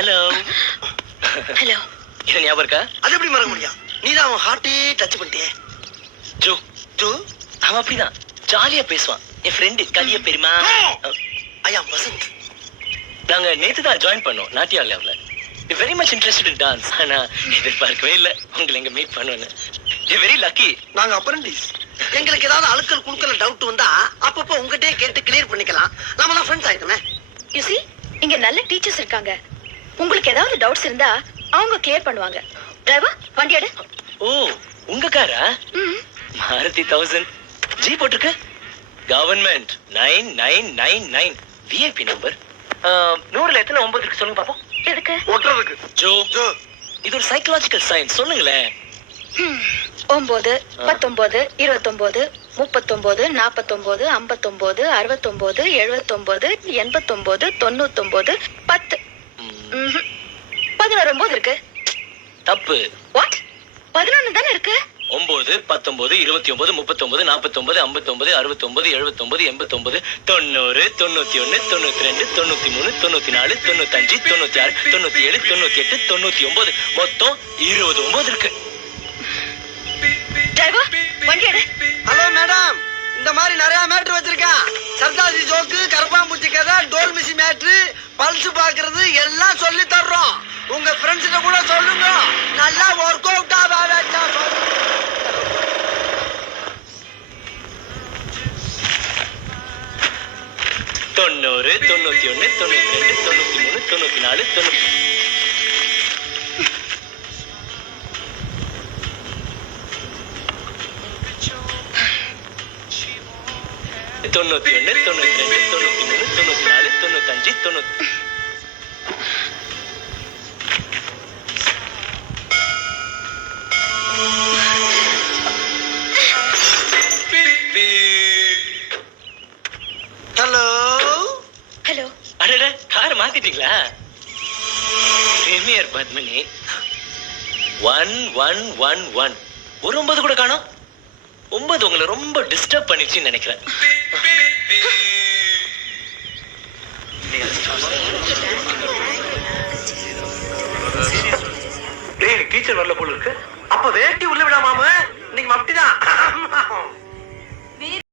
Hello hello. என்ன ஞாபகம் இருக்கா? அது எப்படி மறக்க முடியும்? நீதான் அவன் ஹார்ட்டே டச் பண்ணிட்டியே. ஜோ ஜோ அவன் அப்படிதான் ஜாலியா பேசுவான். என் ஃப்ரெண்டு கலிய பெரியமா. ஐயா வசந்த். நாங்க நேத்து தான் ஜாயின் பண்ணோம் நாட்டியா லெவல்ல. Very much interested in dance. ஆனா எதிர்பார்க்கவே இல்லை உங்களை எங்க மீட் பண்ணுவேன்னு. Very lucky. நாங்க அப்ரண்டிஸ். எங்களுக்கு ஏதாவது அழுக்கல் குழுக்கல டவுட் வந்தா அப்பப்போ உங்ககிட்டயே கேட்டு கிளியர் பண்ணிக்கலாம். நாம தான் ஃப்ரெண்ட்ஸ் ஆயிட்டோமே. யூ see இங்க நல்ல டீச்சர்ஸ் இருக்காங்க. உங்களுக்கு ஏதாவது டவுட்ஸ் இருந்தா அவங்க கிளியர் பண்ணுவாங்க. டிரைவர் வண்டி எடு. ஓ உங்க காரா? மாருதி 1000 ஜி போட்டிருக்கு. Government 9999 VIP number. 100ல எத்தனை 9 இருக்கு சொல்லுங்க பாப்போம். எதுக்கு? ஒட்டுறதுக்கு. ஜோ ஜோ இது ஒரு சைக்காலஜிக்கல் சயின்ஸ் சொல்லுங்களேன். 9 19 29 39 49 59 69 79 89 99 10 11 9 இருக்கு. தப்பு. வாட்? 11 தானே இருக்கு. 9 19 29 39 49 59 69 79 89 90 91 92 93 94 95 96 97 98 99 மொத்தம் 29 இருக்கு. டிரைவர் வண்டி எடு. ஹலோ மேடம், இந்த மாதிரி நிறைய மேட்ரு வச்சிருக்கேன். சர்தாரி ஜோக்கு, கருப்பாம்பூச்சி கதை, டோல் மிஷி மேட்ரு, பல்ஸ் பாக்குறது எல்லாம் சொல்லி தர்றோம். உங்க ஃப்ரெண்ட்ஸ்கிட்ட கூட சொல்லுங்க. நல்லா ஒர்க் அவுட் ஆவாச்சா சொல்லுங்க. 90 91 92 93 94 90 91 92 93 94 95 90. Hello hello. அடடா கார் மாத்திட்டீங்களா? பிரீமியர் பத்மினி 1111 ஒரு 9 கூட காணோம். 9 உங்களை ரொம்ப டிஸ்டர்ப் பண்ணிடுச்சுன்னு நினைக்கிறேன். டீச்சர் வரல போல இருக்கு. அப்ப வேட்டி உள்ள விடாம